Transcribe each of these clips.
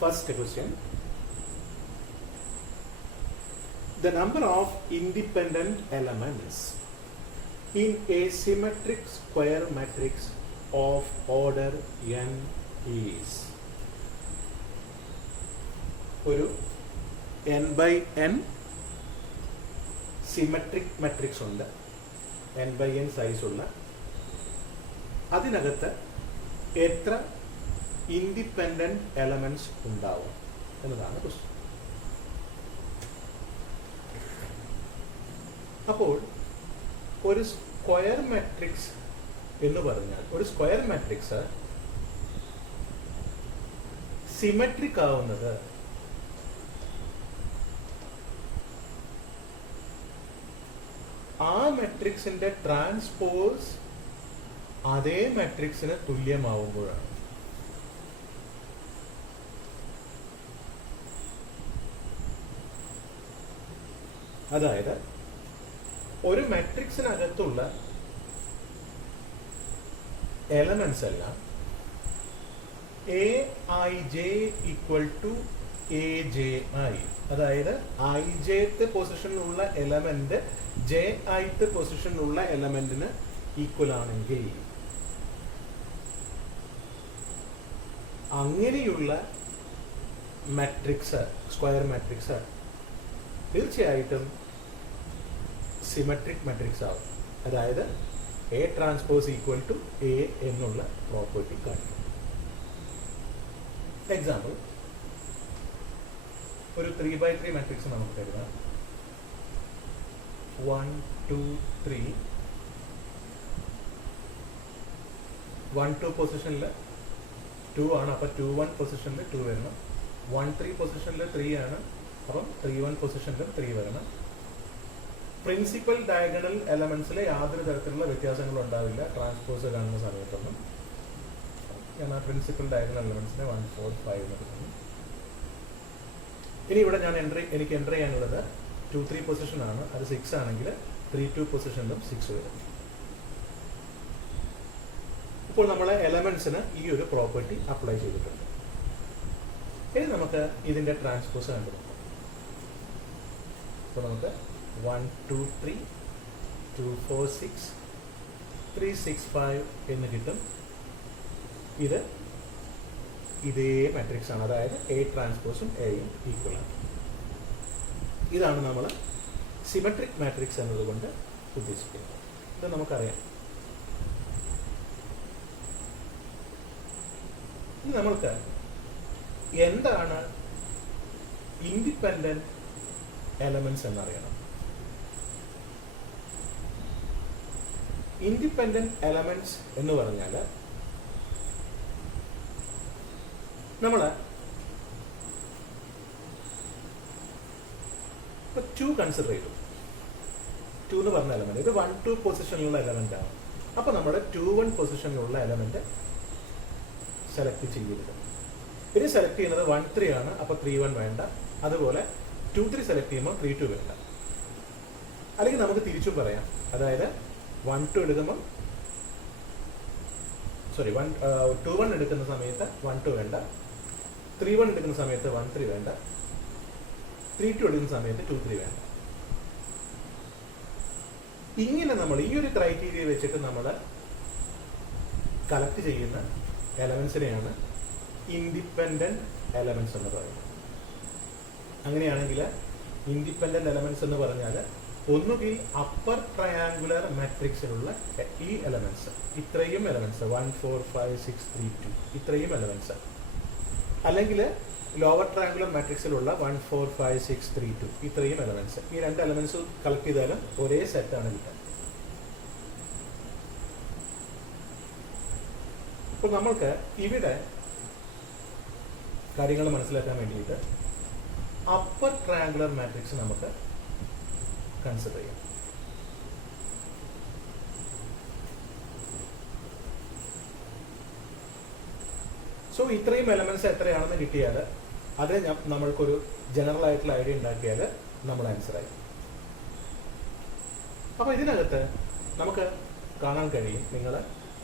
First question. The number of independent elements in a symmetric square matrix of order n is. ഒരു n by n symmetric matrix ഉണ്ട്, n by n size ഉള്ള. അതിനകത്ത് എത്ര independent elements ഉണ്ടാവും എന്നതാണ് question. അപ്പോൾ ഒരു square matrix എന്ന് പറഞ്ഞാൽ ഒരു സ്ക്വയർ മാട്രിക്സ് സിമെട്രിക് ആവുന്നത് ആ മാട്രിക്സിന്റെ ട്രാൻസ്പോസ് അതേ മാട്രിക്സിന് തുല്യമാവുമ്പോഴാണ്. അതായത് ഒരു മാട്രിക്സിനകത്തുള്ള എലമെന്റ്സ് എല്ലാം Aij ഈക്വൽ ടു Aj, അതായത് ijth പൊസിഷനിലുള്ള എലമെന്റ് jith പൊസിഷനിലുള്ള എലമെന്റിന് ഈക്വൽ ആണെങ്കിൽ അങ്ങനെയുള്ള മാട്രിക്സ്, സ്ക്വയർ മാട്രിക്സ് തീർച്ചയായിട്ടും സിമെട്രിക് മാട്രിക്സ് ആവും. അതായത് A transpose equal to A എന്നുള്ള പ്രോപ്പർട്ടി കാണിക്കും. എക്സാമ്പിൾ, ഒരു 3x3 മാട്രിക്സ് നമുക്ക് തരുക. 1 2 3 1 2 പൊസിഷനിൽ 2 ആണ്, അപ്പം 2 1 പൊസിഷനിൽ 2 വരണം. 1 3 പൊസിഷനിൽ 3 ആണ്, അപ്പം 3 1 പൊസിഷനിൽ 3 വരണം. പ്രിൻസിപ്പൽ ഡയഗണൽ എലമെന്റ്സിൽ യാതൊരു തരത്തിലുള്ള വ്യത്യാസങ്ങളും ഉണ്ടാവില്ല ട്രാൻസ്പോസ് കാണുന്ന സമയത്തൊന്നും. ഞാൻ ആ പ്രിൻസിപ്പൽ ഡയഗണൽ എലമെന്റ്സിനെ 1 4 5 എന്ന് എടുക്കുന്നു. ഇനി ഇവിടെ ഞാൻ എനിക്ക് എൻ്റർ ചെയ്യാനുള്ളത് 2 3 പൊസിഷൻ ആണ്. അത് 6 ആണെങ്കിൽ 3 2 പൊസിഷനിലും 6 വരും. ഇപ്പോൾ നമ്മളെ എലമെന്റ്സിന് ഈ ഒരു പ്രോപ്പർട്ടി അപ്ലൈ ചെയ്തിട്ടുണ്ട്. ഇനി നമുക്ക് ഇതിന്റെ ട്രാൻസ്പോസ് കണ്ടു നോക്കാം. അപ്പോൾ നമുക്ക് 1 2 3 2 4 6 3 6 5 എന്ന് കിട്ടും. ഇത് ഇതേ മാട്രിക്സ് ആണ്, അതായത് എ ട്രാൻസ്പോസും എയും ഈക്വൽ ആണ്. ഇതാണ് നമ്മൾ സിമെട്രിക് മാട്രിക്സ് എന്നതുകൊണ്ട് ഉദ്ദേശിക്കുന്നത്. ഇത് നമുക്കറിയാം. ഇനി നമ്മൾക്ക് എന്താണ് ഇൻഡിപെൻഡന്റ് എലമെന്റ്സ് എന്നറിയണം. ഇൻഡിപെൻഡന്റ് എലമെന്റ്സ് എന്ന് പറഞ്ഞാൽ നമ്മൾ ഇപ്പൊ 2 കൺസിഡർ ചെയ്തു. 2 എന്ന് പറഞ്ഞ എലമെന്റ് ഇത് 1 2 പൊസിഷനിലുള്ള എലമെന്റ് ആണ്. അപ്പൊ നമ്മുടെ 2 1 പൊസിഷനിലുള്ള എലമെന്റ് സെലക്ട് ചെയ്യരുത്. ഇനി സെലക്ട് ചെയ്യുന്നത് 1 3 ആണ്, അപ്പൊ 3 1 വേണ്ട. അതുപോലെ 2 3 സെലക്ട് ചെയ്യുമ്പോൾ 3 2 വേണ്ട. അല്ലെങ്കിൽ നമുക്ക് തിരിച്ചും പറയാം. അതായത് 1 2 എടുക്കുമ്പോൾ 2 1 എടുക്കുന്ന സമയത്ത് 1 2 വേണ്ട, 3 1 എടുക്കുന്ന സമയത്ത് 1 3 വേണ്ട, 3 2 എടുക്കുന്ന സമയത്ത് 2 3 വേണ്ട. ഇങ്ങനെ നമ്മൾ ഈ ഒരു ക്രൈറ്റീരിയ വെച്ചിട്ട് നമ്മൾ കളക്ട് ചെയ്യുന്ന എലമെന്റ്സിനെയാണ് ഇൻഡിപെൻഡന്റ് എലമെന്റ്സ് എന്ന് പറയുന്നത്. അങ്ങനെയാണെങ്കിൽ ഇൻഡിപെൻഡന്റ് എലമെന്റ്സ് എന്ന് പറഞ്ഞാൽ ഒന്നുകിൽ അപ്പർ ട്രയാങ്കുലർ മാട്രിക്സിലുള്ള ഈ എലമെന്റ്സ്, ഇത്രയും എലമെന്റ്സ് 1 4 5 6 3 2 ഇത്രയും എലമെന്റ്സ്, അല്ലെങ്കിൽ ലോവർ ട്രയാങ്കുലർ മാട്രിക്സിലുള്ള 1 4 5 6 3 2 ഇത്രയും എലമെന്റ്സ്. ഈ രണ്ട് എലമെന്റ്സ് കളക്ട് ചെയ്താലും ഒരേ സെറ്റാണ് കിട്ടുക. അപ്പോൾ നമ്മൾക്ക് ഇവിടെ കാര്യങ്ങൾ മനസ്സിലാക്കാൻ വേണ്ടിയിട്ട് അപ്പർ ട്രയാങ്കുലർ മാട്രിക്സ് നമുക്ക് കൺസിഡർ ചെയ്യാം. സോ ഇത്രയും എലമെന്റ്സ് എത്രയാണെന്ന് കിട്ടിയാൽ അത് നമ്മൾക്കൊരു ജനറൽ ആയിട്ടുള്ള ഐഡിയ ഉണ്ടാക്കിയാൽ നമ്മൾ ആൻസറായി. അപ്പോൾ ഇതിനകത്ത് നമുക്ക് കാണാൻ കഴിയും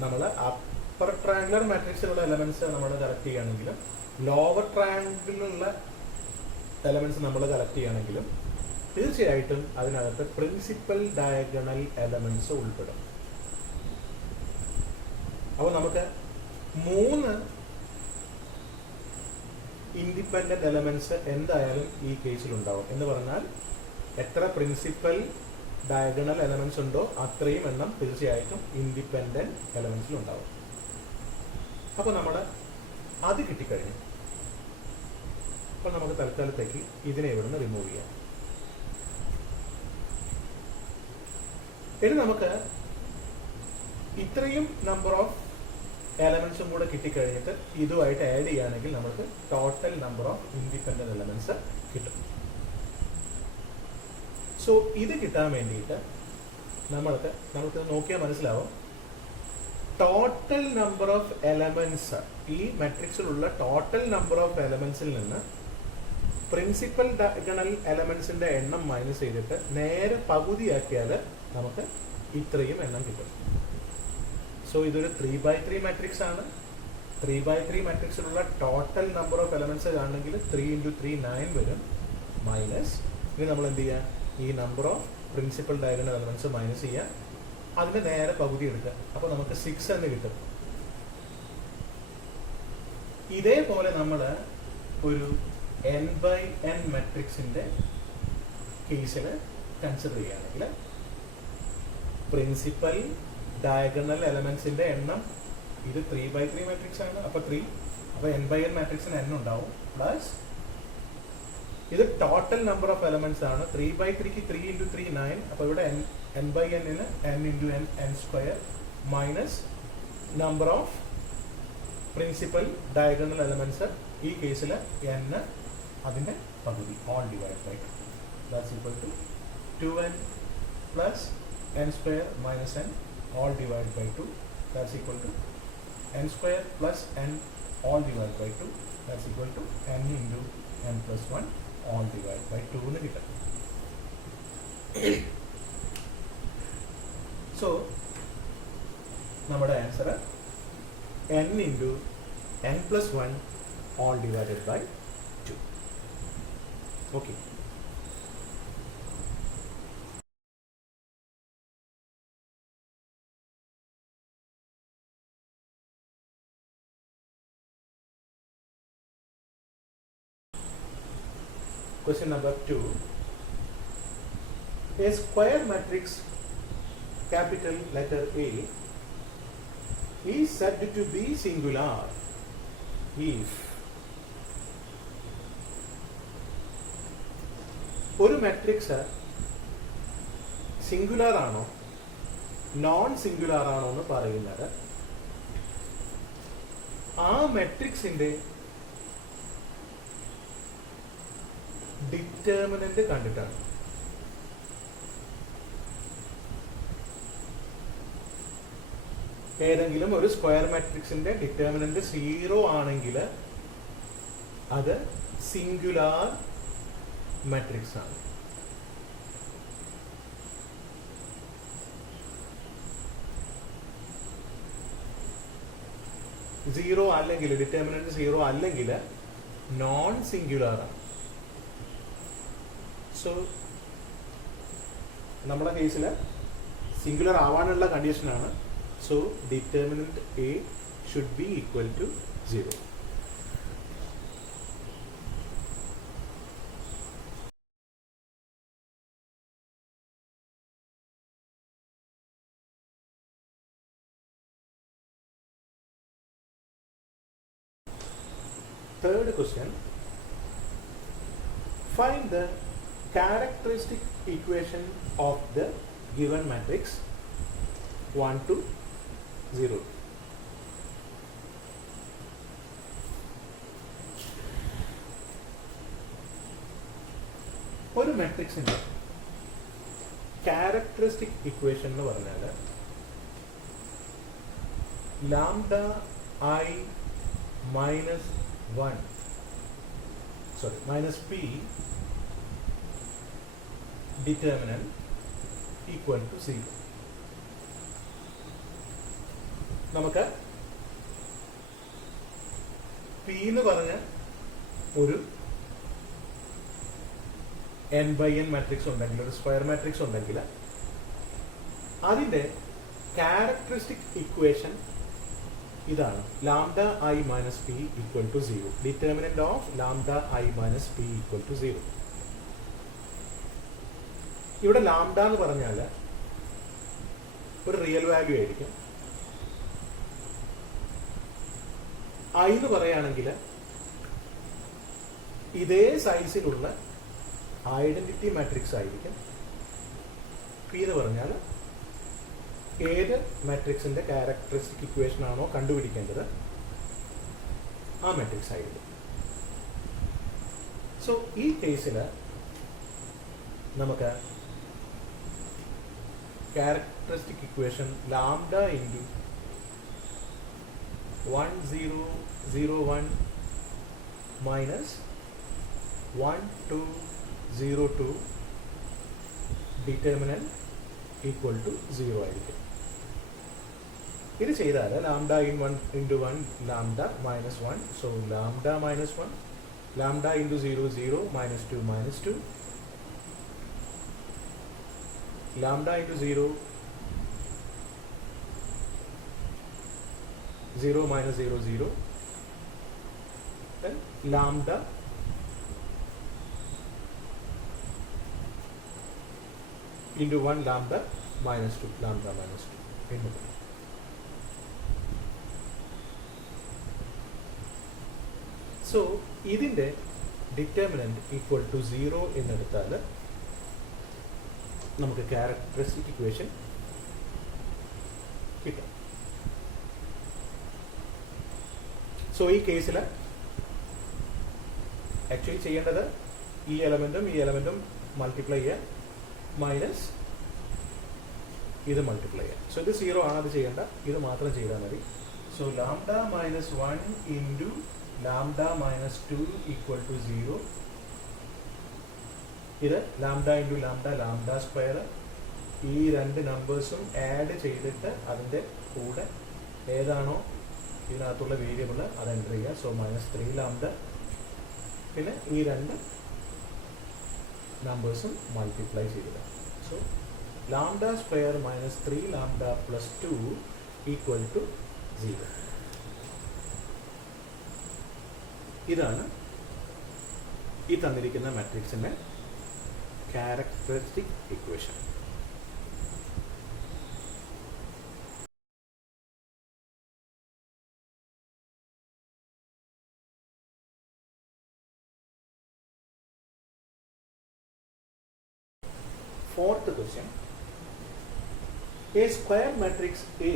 നമ്മൾ ആ അപ്പർ ട്രയാങ്കുലർ മാട്രിക്സിലുള്ള എലമെന്റ്സ് നമ്മൾ കളക്ട് ചെയ്യുകയാണെങ്കിലും ലോവർ ട്രയാങ്കിളിലുള്ള എലമെന്റ്സ് നമ്മൾ കളക്ട് ചെയ്യുകയാണെങ്കിലും തീർച്ചയായിട്ടും അതിനകത്ത് പ്രിൻസിപ്പൽ ഡയഗണൽ എലമെന്റ്സ് ഉൾപ്പെടും. അപ്പോൾ നമുക്ക് 3 ഇൻഡിപെൻഡന്റ് എലമെന്റ്സ് എന്തായാലും ഈ കേസിൽ ഉണ്ടാവും. എന്ന് പറഞ്ഞാൽ എത്ര പ്രിൻസിപ്പൽ ഡയഗണൽ എലമെന്റ്സ് ഉണ്ടോ അത്രയും എണ്ണം തീർച്ചയായിട്ടും ഇൻഡിപെൻഡന്റ് എലമെന്റ്സിൽ ഉണ്ടാവും. അപ്പോൾ നമ്മൾ അത് കിട്ടിക്കഴിഞ്ഞു. അപ്പോൾ നമുക്ക് തൽക്കാലത്തേക്ക് ഇതിനെ ഇവിടുന്ന് റിമൂവ് ചെയ്യാം. ഇനി നമുക്ക് ഇത്രയും നമ്പർ ഓഫ് എലമെന്റ്സും കൂടെ കിട്ടിക്കഴിഞ്ഞിട്ട് ഇതുമായിട്ട് ആഡ് ചെയ്യുകയാണെങ്കിൽ നമുക്ക് total number of independent elements കിട്ടും. സോ ഇത് കിട്ടാൻ വേണ്ടിയിട്ട് നമുക്ക് നോക്കിയാൽ മനസ്സിലാവും ടോട്ടൽ നമ്പർ ഓഫ് എലമെന്റ്സ്, ഈ മെട്രിക്സിലുള്ള ടോട്ടൽ നമ്പർ ഓഫ് എലമെന്റ്സിൽ നിന്ന് പ്രിൻസിപ്പൽ ഡയഗണൽ എലമെന്റ്സിന്റെ എണ്ണം മൈനസ് ചെയ്തിട്ട് നേരെ പകുതിയാക്കിയാൽ നമുക്ക് ഇത്രയും എണ്ണം കിട്ടും. സോ ഇതൊരു 3x3 മാട്രിക്സ് ആണ്. 3x3 മാട്രിക്സിലുള്ള ടോട്ടൽ നമ്പർ ഓഫ് എലമെന്റ്സ് കാണണമെങ്കിൽ 3 × 3 9 വരും. മൈനസ് ഇനി നമ്മൾ എന്ത് ചെയ്യുക, ഈ number of principal diagonal elements minus ചെയ്യുക, അതിന്റെ നേരെ പകുതി എടുക്കുക. അപ്പോൾ നമുക്ക് 6 എന്ന് കിട്ടും. ഇതേപോലെ നമ്മൾ ഒരു n/n മാട്രിക്സിന്റെ കേസിൽ കൺസിഡർ ചെയ്യുകയാണെങ്കിൽ പ്രിൻസിപ്പൽ ഡയഗണൽ എലമെന്റ്സിന്റെ എണ്ണം, ഇത് 3x3 മാട്രിക്സ് ആണ്. അപ്പോൾ 3, അപ്പോൾ n/n മാട്രിക്സിന് n ഉണ്ടാവും. പ്ലസ് ഇത് ടോട്ടൽ നമ്പർ ഓഫ് എലമെന്റ്സ് ആണ്. 3x3ക്ക് 3 × 3 9. അപ്പോൾ ഇവിടെ n/n-ന് n × n² minus number of principal diagonal elements, ഈ കേസിൽ n അതിന്റെ പകുതി, all divide by 2. That's equal to 2n plus n² minus n all divided by 2. That's equal to n² plus n all divided by 2. That's equal to n into n plus 1 all divided by 2 എന്ന് കിട്ടും. So നമ്മുടെ answer n into n plus 1 all divided by 2. Okay. Question number 2. A square matrix, capital letter A, is said to be singular if ഒരു matrix singular ആണോ non singular ആണോ എന്ന് പറയുന്നത് ആ മാട്രിക്സിന്റെ ഡിറ്റർമിനന്റ് കണ്ടിട്ടാണ്. ഏതെങ്കിലും ഒരു സ്ക്വയർ മാട്രിക്സിന്റെ ഡിറ്റർമിനന്റ് 0 ആണെങ്കിൽ അത് സിംഗുലാർ മാട്രിക്സ് ആണ്. സീറോ അല്ലെങ്കിൽ ഡിറ്റർമിനന്റ് 0 അല്ലെങ്കിൽ നോൺ സിംഗുലാർ ആണ്. സോ നമ്മുടെ കേസിൽ സിംഗുലർ ആവാനുള്ള കണ്ടീഷനാണ്. So determinant A should be equal to 0. Third question. Find the characteristic equation of the given matrix 1 to 0. ഒരു മാട്രിക്സിന്റെ ക്യാരക്ടറിസ്റ്റിക് ഇക്വേഷൻ എന്ന് പറഞ്ഞാൽ lambda I minus 1 minus p determinant equal to 0. നമുക്ക് പി എന്ന് പറഞ്ഞ ഒരു n by n മാട്രിക്സ് ഉണ്ടെങ്കിൽ, ഒരു സ്ക്വയർ മാട്രിക്സ് ഉണ്ടെങ്കിൽ അതിന്റെ ക്യാരക്ടറിസ്റ്റിക് ഇക്വേഷൻ ഇതാണ്: lambda I minus P equal to 0. Determinant of lambda I minus P equal to 0. ഇവിടെ ലാംഡ എന്ന് പറഞ്ഞാൽ ഒരു റിയൽ വാല്യൂ ആയിരിക്കും. ഐ എന്ന് പറയുകയാണെങ്കിൽ ഇതേ സൈസിലുള്ള ഐഡന്റിറ്റി മാട്രിക്സ് ആയിരിക്കും. പി എന്ന് പറഞ്ഞാൽ ഏത് മാട്രിക്സിന്റെ ക്യാരക്ടറിസ്റ്റിക് ഇക്വേഷൻ ആണോ കണ്ടുപിടിക്കേണ്ടത് ആ മാട്രിക്സ് ആയിരിക്കും. സോ ഈ കേസിൽ നമുക്ക് characteristic equation lambda into 1001 minus 1202 determinant equal to 0 ആയിരിക്കും. ഇത് ചെയ്താൽ lambda into 1 lambda minus 1, so lambda minus 1, lambda into 0 0, minus 2 minus 2, lambda into 0 0 minus 0 0, then lambda into 1 lambda minus 2 lambda minus 2 എന്ന് പറയും. So ഇതിന്റെ determinant equal to 0 എന്നെടുത്താൽ നമുക്ക് characteristic equation കിട്ടും. So ഈ കേസിൽ ആക്ച്വലി ചെയ്യേണ്ടത് ഈ എലമെന്റും മൾട്ടിപ്ലൈ ചെയ്യുക, മൈനസ് ഇത് മൾട്ടിപ്ലൈ ചെയ്യുക. സോ ഇത് 0 ആണ്, അത് ചെയ്യേണ്ട, ഇത് മാത്രം ചെയ്താൽ മതി. So lambda minus 1 into lambda minus 2 equal to 0. ഇത് lambda into lambda lambda square. ഈ രണ്ട് നമ്പേഴ്സും ആഡ് ചെയ്തിട്ട് അതിൻ്റെ കൂടെ ഏതാണോ ഇതിനകത്തുള്ള വേരിയബിൾ അത് എൻ്റർ ചെയ്യുക. സോ മൈനസ് 3 ലാംഡ, പിന്നെ ഈ രണ്ട് നമ്പേഴ്സും മൾട്ടിപ്ലൈ ചെയ്തിട്ട്. So lambda square minus 3 lambda plus 2 equal to 0. ഇതാണ് ഈ തന്നിരിക്കുന്ന മാട്രിക്സിന്റെ characteristic equation. Fourth question: a square matrix A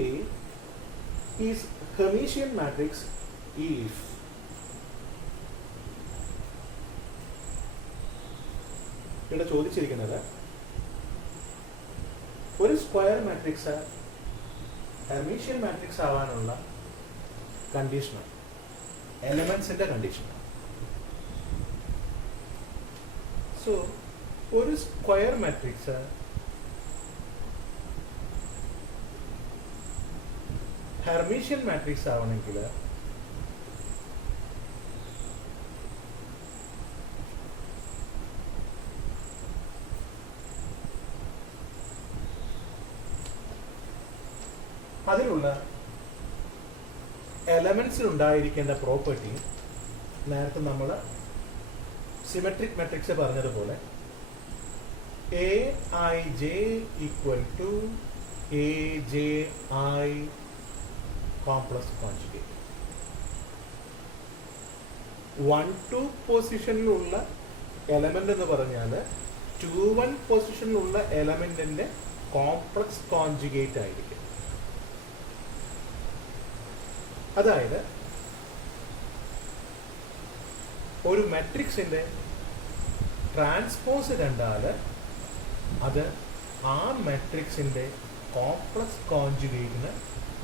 is Hermitian matrix if ഇവിടെ ചോദിച്ചിരിക്കുന്നത് ഒരു സ്ക്വയർ മാട്രിക്സ് ഹെർമീഷ്യൻ മാട്രിക്സ് ആവാനുള്ള കണ്ടീഷനാണ്, എലമെന്റ്സിന്റെ കണ്ടീഷനാണ്. സോ ഒരു സ്ക്വയർ മാട്രിക്സ് ഹെർമീഷ്യൻ മാട്രിക്സ് ആവണമെങ്കിൽ അതിലുള്ള എലമെന്റ്സിൽ ഉണ്ടായിരിക്കേണ്ട പ്രോപ്പർട്ടി നേരത്തെ നമ്മൾ സിമെട്രിക് മാട്രിക്സ് പറഞ്ഞതുപോലെ Aij equal to Abi complex conjugate. 1-2 പൊസിഷനിലുള്ള എലമെന്റ് എന്ന് പറഞ്ഞാൽ 2-1 പൊസിഷനിലുള്ള എലമെന്റിന്റെ കോംപ്ലക്സ് കോൺജുഗേറ്റ് ആയിരിക്കും. അതായത് ഒരു മാട്രിക്സിന്റെ ട്രാൻസ്പോസ് കണ്ടാൽ അത് ആ മാട്രിക്സിന്റെ കോംപ്ലക്സ് കോൺജുഗേറ്റിന്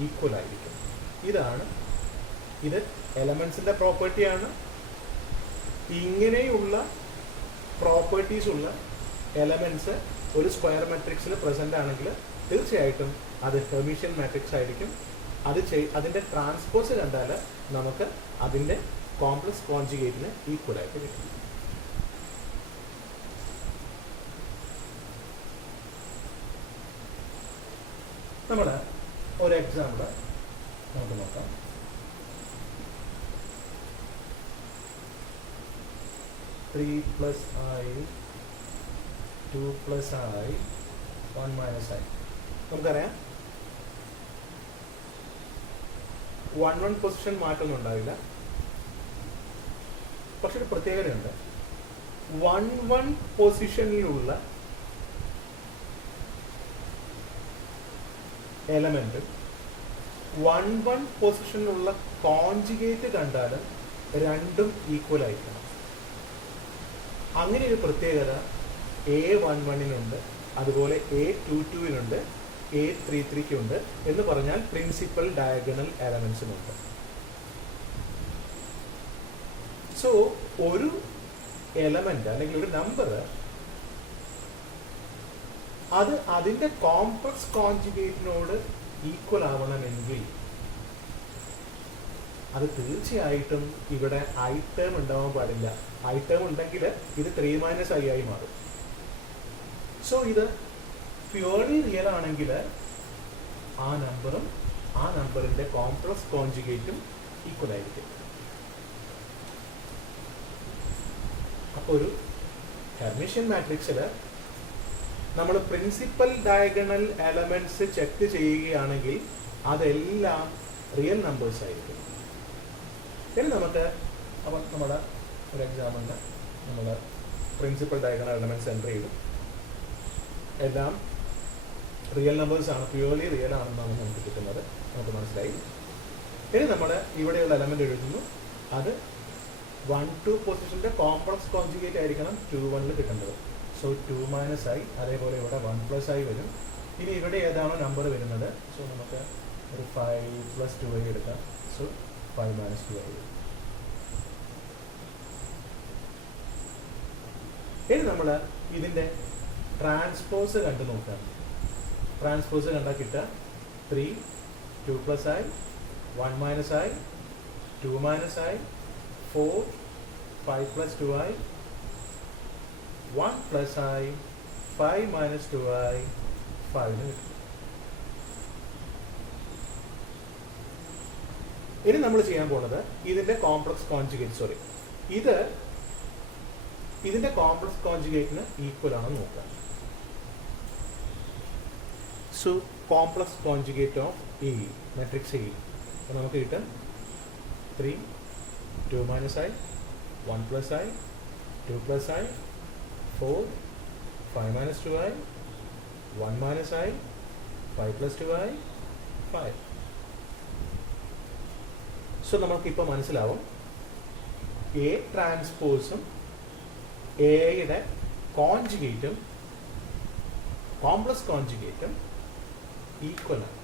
ഈക്വൽ ആയിരിക്കും. ഇത് എലമെന്റ്സിന്റെ പ്രോപ്പർട്ടിയാണ്. ഇങ്ങനെയുള്ള പ്രോപ്പർട്ടീസ് ഉള്ള എലമെന്റ്സ് ഒരു സ്ക്വയർ മാട്രിക്സിൽ പ്രസന്റ് ആണെങ്കിൽ തീർച്ചയായിട്ടും അത് ഹെർമീഷ്യൻ മാട്രിക്സ് ആയിരിക്കും. അതിന്റെ ട്രാൻസ്പോസ് കണ്ടാൽ നമുക്ക് അതിന്റെ കോംപ്ലക്സ് കോൺജുഗേറ്റിന് ഈക്വൽ ആയിട്ട് കിട്ടും. നമ്മൾ ഒരു എക്സാമ്പിൾ നമുക്ക് നോക്കാം. Three plus I 2 plus I 1 minus I. നമുക്കറിയാം 1 പൊസിഷൻ മാറ്റമൊന്നും ഉണ്ടാവില്ല. പക്ഷെ ഒരു പ്രത്യേകതയുണ്ട്. 1 പൊസിഷനിലുള്ള എലമെന്റ് 1 പൊസിഷനിലുള്ള കോൺജുഗേറ്റ് കണ്ടാലും രണ്ടും ഈക്വൽ ആയിരിക്കണം. അങ്ങനെ ഒരു പ്രത്യേകത A11-നുണ്ട്, അതുപോലെ A22-നുണ്ട്, A33-ക്കുണ്ട് എന്ന് പറഞ്ഞാൽ പ്രിൻസിപ്പൽ ഡയഗണൽ എലമെന്റ്സിനുണ്ട്. സോ ഒരു എലമെന്റ് അല്ലെങ്കിൽ ഒരു നമ്പർ അത് അതിന്റെ കോംപ്ലക്സ് കോൺജുഗേറ്റിനോട് ഈക്വൽ ആവണമെങ്കിൽ അത് തീർച്ചയായിട്ടും ഇവിടെ ഐ ടേം ഉണ്ടാവാൻ പാടില്ല. ഐ ടേം ഉണ്ടെങ്കിൽ ഇത് 3 - i ആയി മാറും. സോ ഇത് പ്യുവർലി റിയൽ ആണെങ്കിൽ ആ നമ്പറും ആ നമ്പറിന്റെ കോംപ്ലക്സ് കോൺജുഗേറ്റും ഈക്വൽ ആയിരിക്കും. അപ്പോൾ ഒരു ഹെർമിഷ്യൻ മാട്രിക്സിൽ നമ്മൾ പ്രിൻസിപ്പൽ ഡയഗണൽ എലമെന്റ്സ് ചെക്ക് ചെയ്യുകയാണെങ്കിൽ അതെല്ലാം റിയൽ നമ്പേഴ്സ് ആയിരിക്കും. ഇനി നമുക്ക് അപ്പം നമ്മുടെ ഒരു എക്സാമ്പിളിന് നമ്മൾ പ്രിൻസിപ്പൽ ഡയഗണൽ എലമെന്റ്സ് എൻ്റർ ചെയ്തു. എല്ലാം റിയൽ നമ്പേഴ്സ് ആണ്, പ്യുവർലി റിയൽ ആണെന്നാണ് നമുക്ക് കിട്ടുന്നത്. നമുക്ക് മനസ്സിലായി. ഇനി നമ്മൾ ഇവിടെയുള്ള എലമെന്റ് എഴുതുന്നു. അത് 1-2 പൊസിഷന്റെ കോംപ്ലക്സ് കോൺജുഗേറ്റ് ആയിരിക്കണം 2-1 കിട്ടേണ്ടത്. So 2 - i. അതേപോലെ ഇവിടെ 1 + i വരും. ഇനി ഇവിടെ ഏതാണോ നമ്പർ വരുന്നത്, സോ നമുക്ക് ഒരു 5 + 2i എടുക്കാം. സോ 5 - 2i വരും. ഇനി നമ്മൾ ഇതിന്റെ ട്രാൻസ്പോസ് കണ്ടു നോക്കാം. ട്രാൻസ്പോസ് കണ്ടാൽ കിട്ടുക 3, 2 + i, 1 - i, 2 - i, 4, 5 + 2i, 1 + i, 5 - 2i, 5 കിട്ടും. ഇനി നമ്മൾ ചെയ്യാൻ പോകുന്നത് ഇതിന്റെ കോംപ്ലക്സ് കോൺജുഗേറ്റ്, ഇതിന്റെ കോംപ്ലക്സ് കോൺജുഗേറ്റിന് ഈക്വൽ ആണെന്ന് നോക്കാം. So complex conjugate of E, matrix E നമുക്ക് കിട്ടും 3, 2 - i, 1 + i, 2 + i, 4, 5 - 2i, 1 - i, 5 + 2i, 5. So നമുക്കിപ്പോൾ മനസ്സിലാവും A ട്രാൻസ്പോസും എയുടെ കോൺജുഗേറ്റും കോംപ്ലക്സ് കോൺജുഗേറ്റും ഈക്വൽ ആണ്.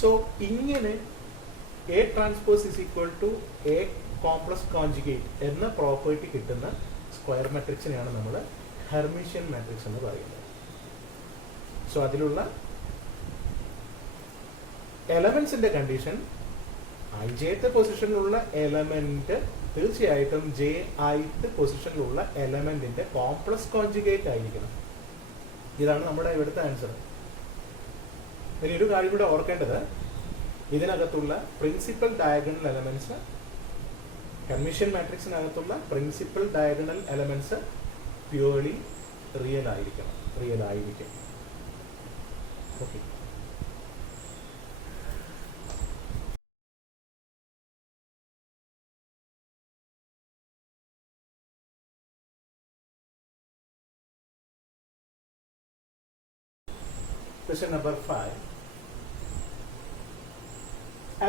സോ ഇങ്ങനെ A transpose = A complex conjugate എന്ന പ്രോപ്പർട്ടി കിട്ടുന്ന സ്ക്വയർ മാട്രിക്സിനെയാണ് നമ്മൾ ഹെർമിഷ്യൻ മാട്രിക്സ് എന്ന് പറയുന്നത്. സോ അതിലുള്ള എലമെന്റ്സിന്റെ കണ്ടീഷൻ ijth പൊസിഷനിലുള്ള എലമെന്റ് തീർച്ചയായിട്ടും jith പൊസിഷനിലുള്ള എലമെന്റിന്റെ കോംപ്ലക്സ് കോൺജുഗേറ്റ് ആയിരിക്കണം. ഇതാണ് നമ്മുടെ ഇവിടുത്തെ ആൻസർ. ഇനി ഒരു കാര്യം കൂടെ ഓർക്കേണ്ടത്, ഇതിനകത്തുള്ള പ്രിൻസിപ്പൽ ഡയഗണൽ എലമെന്റ്സ്, ഹെർമിഷ്യൻ മാട്രിക്സിനകത്തുള്ള principal diagonal elements purely real ആയിരിക്കും. Okay. Question number 5.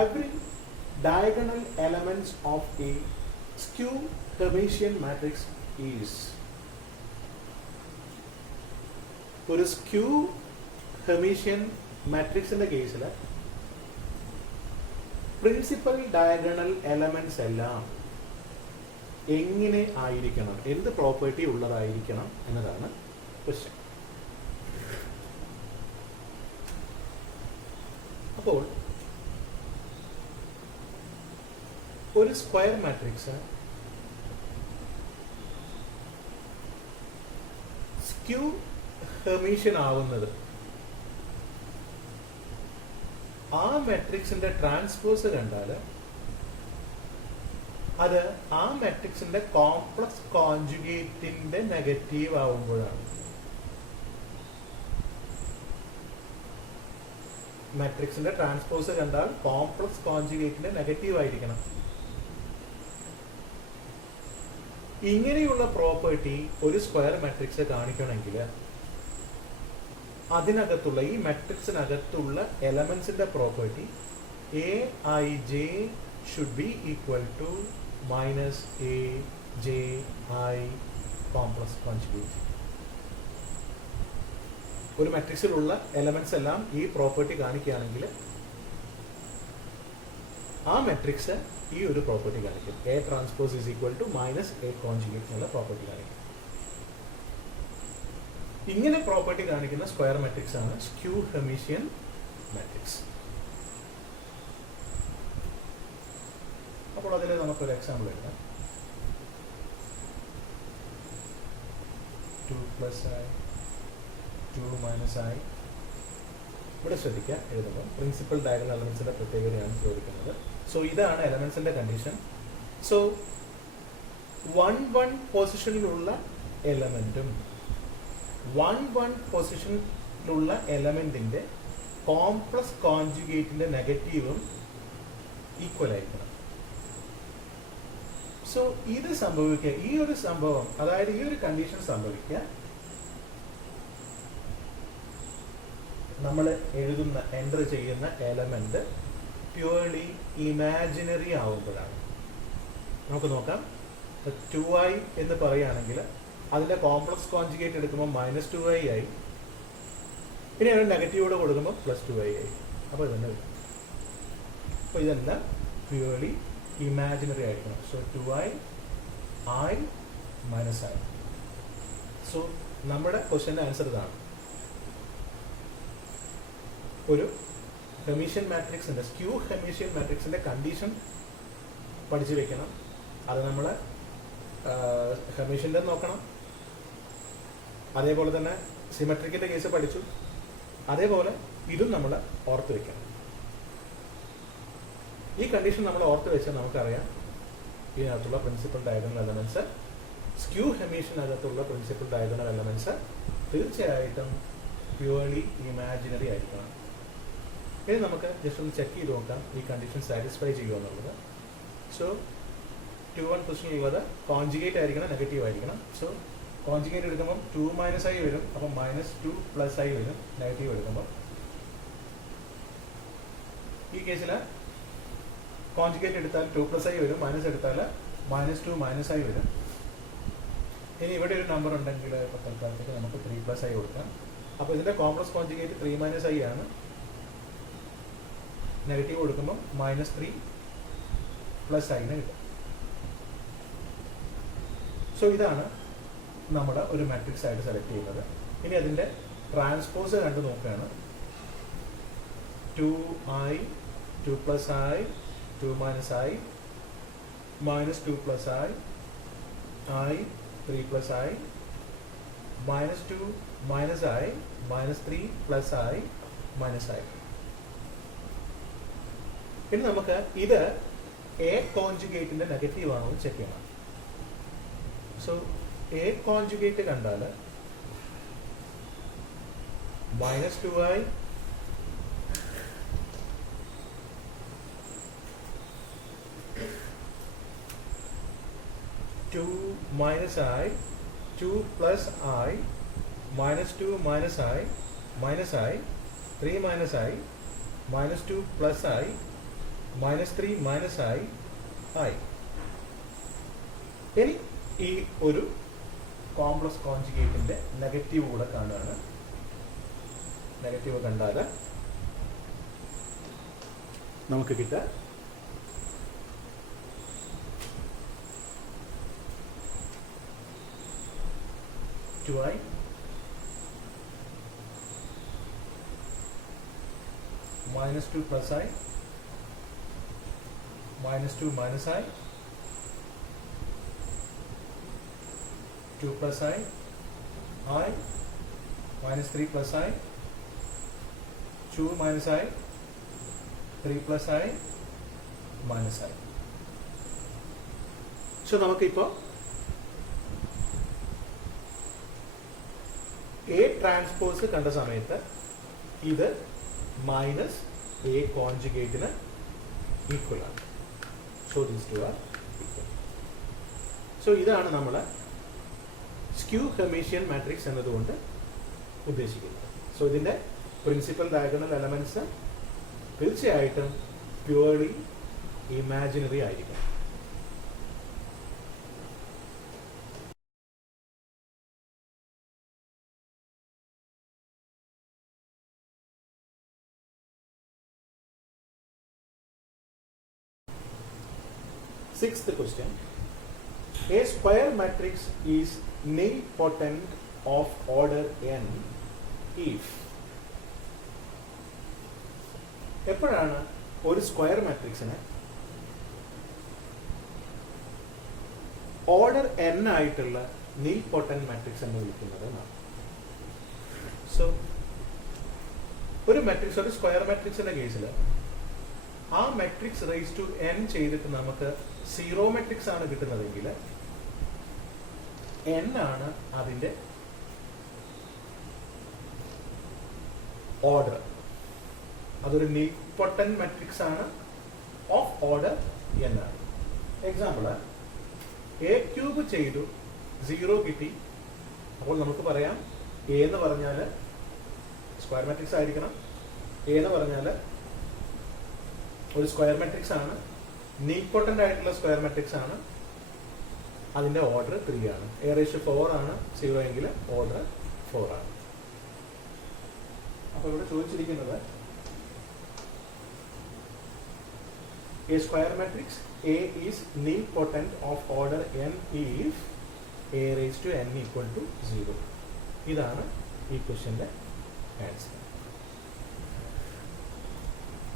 Every diagonal elements of a skew Hermitian matrix is. ഒരു സ്ക്യൂ ഹെർമിഷ്യൻ മാട്രിക്സിന്റെ കേസിൽ പ്രിൻസിപ്പൽ ഡയഗണൽ എലമെന്റ്സ് എല്ലാം എങ്ങനെ ആയിരിക്കണം, എന്ത് പ്രോപ്പർട്ടി ഉള്ളതായിരിക്കണം എന്നതാണ് ക്വസ്റ്റ്യൻ. അപ്പോൾ ഒരു സ്ക്വയർ മാട്രിക്സ് സ്ക്യൂ ഹെർമീഷ്യൻ ആവുന്നത് ആ മാട്രിക്സിന്റെ ട്രാൻസ്പോസ് കണ്ടാൽ അത് ആ മാട്രിക്സിന്റെ കോംപ്ലക്സ് കോൺജുഗേറ്റിന്റെ നെഗറ്റീവ് ആവുമ്പോഴാണ്. മാട്രിക്സിന്റെ ട്രാൻസ്പോസ് കണ്ടാൽ കോംപ്ലക്സ് കോൺജുഗേറ്റിന്റെ നെഗറ്റീവ് ആയിരിക്കണം. ഇങ്ങനെയുള്ള പ്രോപ്പർട്ടി ഒരു സ്ക്വയർ മാട്രിക്സ് കാണിക്കണമെങ്കിൽ അതിനകത്തുള്ള ഈ മാട്രിക്സിനകത്തുള്ള എലമെന്റ്സിന്റെ property Aij should be equal to minus Aj complex conjugate. ഒരു മാട്രിക്സിലുള്ള എലമെന്റ്സ് എല്ലാം ഈ പ്രോപ്പർട്ടി കാണിക്കുകയാണെങ്കിൽ ആ മാട്രിക്സ് ഈ ഒരു പ്രോപ്പർട്ടി കാണിക്കും. A transpose is equal to minus A conjugate എന്നുള്ള പ്രോപ്പർട്ടി കാണിക്കും. ഇങ്ങനെ പ്രോപ്പർട്ടി കാണിക്കുന്ന സ്ക്വയർ മാട്രിക്സ് ആണ് സ്ക്യൂ ഹെർമീഷ്യൻ മാട്രിക്സ്. അപ്പോൾ അതിൽ നമുക്കൊരു എക്സാമ്പിൾ എഴുതാം. 2 + i 2 - i. ഇവിടെ ശ്രദ്ധിക്കുക, എഴുതുമ്പോൾ പ്രിൻസിപ്പൽ ഡയഗണൽ എലമെന്റ്സിന്റെ പ്രത്യേകതയാണ് ചോദിക്കുന്നത്. സോ ഇതാണ് എലമെന്റ്സിന്റെ കണ്ടീഷൻ. സോ 1 പൊസിഷനിലുള്ള എലമെന്റും 1 പൊസിഷനിലുള്ള എലമെന്റിന്റെ കോംപ്ലക്സ് കോൺജുഗേറ്റിന്റെ നെഗറ്റീവും ഈക്വൽ ആയിരിക്കണം. സോ ഇത് സംഭവിക്കുക, ഈ ഒരു സംഭവം, അതായത് ഈ ഒരു കണ്ടീഷൻ സംഭവിക്കുക നമ്മൾ എഴുതുന്ന എൻ്റർ ചെയ്യുന്ന എലമെന്റ് പ്യൂർലി ഇമാജിനറി ആവുമ്പോഴാണ്. നമുക്ക് നോക്കാം. 2i എന്ന് പറയുകയാണെങ്കിൽ അതിന്റെ കോംപ്ലക്സ് കോൺജുഗേറ്റ് എടുക്കുമ്പോൾ -2i ആയി, പിന്നെ അതിന് നെഗറ്റീവോടെ കൊടുക്കുമ്പോൾ +2i ആയി. അപ്പോൾ ഇതെല്ലാം അപ്പോൾ ഇതെല്ലാം പ്യൂർലി ഇമാജിനറി ആയിരിക്കണം. So 2i i - i. So നമ്മുടെ ക്വസ്റ്റ്യൻ്റെ ആൻസർ ഇതാണ്. ഒരു ഹെർമീഷ്യൻ മാട്രിക്സിന്റെ സ്ക്യൂ ഹെർമീഷ്യൻ മാട്രിക്സിന്റെ കണ്ടീഷൻ പഠിച്ചു വെക്കണം. അത് നമ്മൾ ഹെർമീഷ്യൻ്റെ നോക്കണം. അതേപോലെ തന്നെ സിമെട്രിക്കിന്റെ കേസ് പഠിച്ചു. അതേപോലെ ഇതും നമ്മൾ ഓർത്ത് വെക്കണം. ഈ കണ്ടീഷൻ നമ്മൾ ഓർത്ത് വെച്ചാൽ നമുക്കറിയാം ഇതിനകത്തുള്ള പ്രിൻസിപ്പൽ ഡയഗണൽ എലമെന്റ്സ്, സ്ക്യൂ ഹെർമീഷ്യനകത്തുള്ള പ്രിൻസിപ്പൽ ഡയഗണൽ എലമെന്റ്സ് തീർച്ചയായിട്ടും പ്യൂർലി ഇമാജിനറി ആയിരിക്കണം. ഇനി നമുക്ക് ജസ്റ്റ് ഒന്ന് ചെക്ക് ചെയ്ത് നോക്കാം ഈ കണ്ടീഷൻ സാറ്റിസ്ഫൈ ചെയ്യുമോ എന്നുള്ളത്. സോ 2 പൊസിഷനിലുള്ളത് കോൺജുഗേറ്റ് ആയിരിക്കണം, നെഗറ്റീവ് ആയിരിക്കണം. സോ കോൺജുഗേറ്റ് എടുക്കുമ്പോൾ 2 - i വരും, അപ്പം -2 + i വരും നെഗറ്റീവ് എടുക്കുമ്പോൾ. ഈ കേസിൽ കോൺജുഗേറ്റ് എടുത്താൽ 2 + i വരും, മൈനസ് എടുത്താൽ -2 - i വരും. ഇനി ഇവിടെ ഒരു നമ്പർ ഉണ്ടെങ്കിൽ ഇപ്പോൾ തൽക്കാലത്തേക്ക് നമുക്ക് 3 + i കൊടുക്കാം. അപ്പോൾ ഇതിൻ്റെ കോംപ്ലക്സ് കോൺജുഗേറ്റ് 3 - i ആണ്. നെഗറ്റീവ് കൊടുക്കുമ്പോൾ -3 + i കിട്ടും. സോ ഇതാണ് നമ്മുടെ ഒരു മാട്രിക്സ് ആയിട്ട് സെലക്ട് ചെയ്യുന്നത്. ഇനി അതിൻ്റെ ട്രാൻസ്പോസ് കണ്ടു നോക്കുകയാണ്. 2i 2 + i 2 - i -2 + i i 3 + i -2 - i -3 + i -i. ഇനി നമുക്ക് ഇത് A കോൺജുഗേറ്റിന്റെ നെഗറ്റീവ് ആണോ എന്ന് ചെക്ക് ചെയ്യണം. സോ A കോൺജുഗേറ്റ് കണ്ടാൽ -2i 2 - i 2 + i -2 - i -i 3 - i -2 + i -3 - i i. ഇനി ഈ ഒരു കോംപ്ലക്സ് കോൺജുഗേറ്റിന്റെ നെഗറ്റീവ് കൂടെ കാണുകയാണ്. നെഗറ്റീവ് കണ്ടാൽ നമുക്ക് കിട്ടുക -2i -2 + i -2 minus I, 2 plus I, minus 3 plus I, 2 minus I, 3 plus I, minus I. So നമുക്കിപ്പോൾ A ട്രാൻസ്പോസ് കണ്ട സമയത്ത് ഇത് മൈനസ് A കോൺജുഗേറ്റിന് ഈക്വൽ ആണ്. So these two are equal. So ഇതാണ് നമ്മൾ സ്ക്യൂ ഹെർമീഷ്യൻ മാട്രിക്സ് എന്നതുകൊണ്ട് ഉദ്ദേശിക്കുന്നത്. സോ ഇതിൻ്റെ പ്രിൻസിപ്പൽ ഡയഗണൽ എലമെന്റ്സ് തീർച്ചയായിട്ടും പ്യുവർലി ഇമാജിനറി ആയിരിക്കും. Sixth question. A square matrix is nilpotent of order n if. എപ്പോഴാണ് ഒരു സ്ക്വയർ മാട്രിക്സിനെ ഓർഡർ n ആയിട്ടുള്ള നീൽപോട്ടന്റ് മാട്രിക്സ് എന്ന് വിളിക്കുന്നത് എന്നാണ്. സോ ഒരു മാട്രിക്സ്, ഒരു സ്ക്വയർ മാട്രിക്സിന്റെ കേസിൽ ആ മാട്രിക്സ് റൈസ് ടു n ചെയ്തിട്ട് നമുക്ക് സീറോ മാട്രിക്സ് ആണ് കിട്ടുന്നതെങ്കിൽ n ആണ് അതിന്റെ ഓർഡർ. അതൊരു നീൽപോട്ടന്റ് മാട്രിക്സ് ആണ് ഓഫ് ഓർഡർ n ആണ്. എക്സാമ്പിൾ, a ക്യൂബ് ചെയ്തു 0 കിട്ടി. അപ്പോൾ നമുക്ക് പറയാം a എന്ന് പറഞ്ഞാൽ സ്ക്വയർ മാട്രിക്സ് ആയിരിക്കണം. a എന്ന് പറഞ്ഞാൽ ഒരു സ്ക്വയർ മാട്രിക്സ് ആണ്, നീൽപോട്ടന്റ് ആയിട്ടുള്ള സ്ക്വയർ മാട്രിക്സ് ആണ്, അതിന്റെ ഓർഡർ 3 ആണ്. A⁴ ആണ് 0 എങ്കിൽ ഓർഡർ 4 ആണ്. അപ്പോൾ ഇവിടെ ചോദിച്ചിരിക്കുന്നത് a square matrix A is nilpotent of order n if A raised to n equal to 0. ഇതാണ് ഈ ക്വസ്റ്റ്യന്റെ ആൻസർ.